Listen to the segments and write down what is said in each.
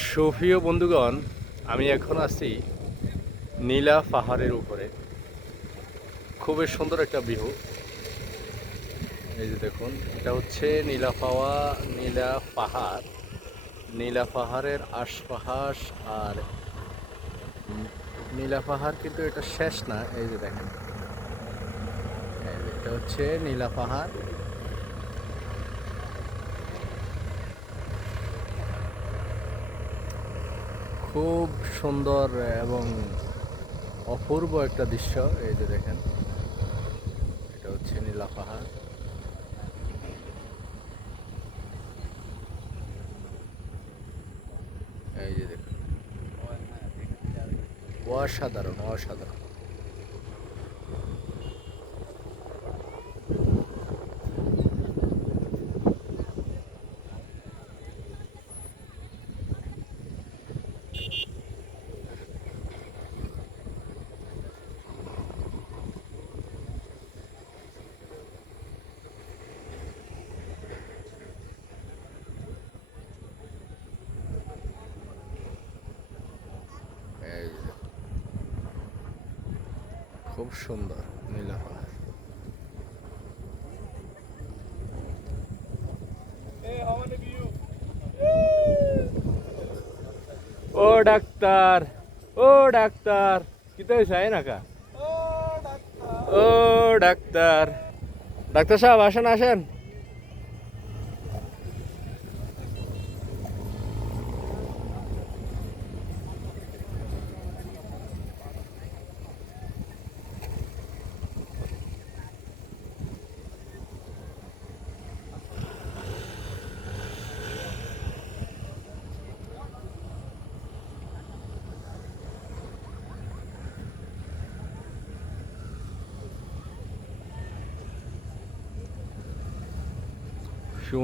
সুপ্রিয় বন্ধুগণ, আমি এখন আছি নীলা পাহাড়ের উপরে। খুবই সুন্দর একটা ভিউ। এই যে দেখুন, এটা হচ্ছে নীলা পাহাড়। নীলা পাহাড়ের আশপাশ আর নীলা পাহাড়, কিন্তু এটা শেষ না। এই যে দেখেন, এটা হচ্ছে নীলা পাহাড়। খুব সুন্দর এবং অপূর্ব একটা দৃশ্য। এই যে দেখেন, এটা হচ্ছে নীলা পাহাড়। এই যে দেখুন, অসাধারণ অসাধারণ। এই যে খুব সুন্দর নীলা পাহাড়। ও ডাক্তার, ও ডাক্তার, কিতে চাই না কা? ও ডাক্তার, ডাক্তার সাহেব আসেন আসেন।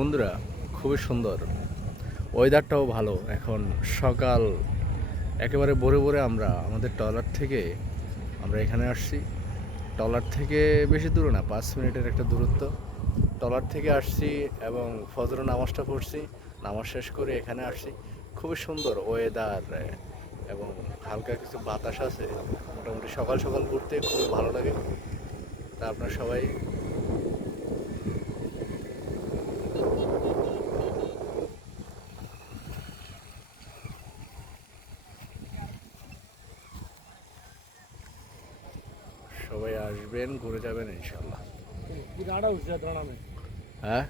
বন্ধুরা, খুবই সুন্দর, ওয়েদারটাও ভালো। এখন সকাল, একেবারে ভোরে ভোরে আমরা আমাদের ট্রলার থেকে আমরা এখানে আসছি। ট্রলার থেকে বেশি দূর না, 5 মিনিটের একটা দূরত্ব। ট্রলার থেকে আসছি এবং ফজর নামাজটা পড়ছি। নামাজ শেষ করে এখানে আসছি। খুবই সুন্দর ওয়েদার এবং হালকা কিছু বাতাস আছে। মোটামুটি সকাল সকাল ঘুরতে খুবই ভালো লাগে। তা আপনারা সবাই সবাই আসবেন, ঘুরে যাবেন ইনশাল্লাহ। হ্যাঁ।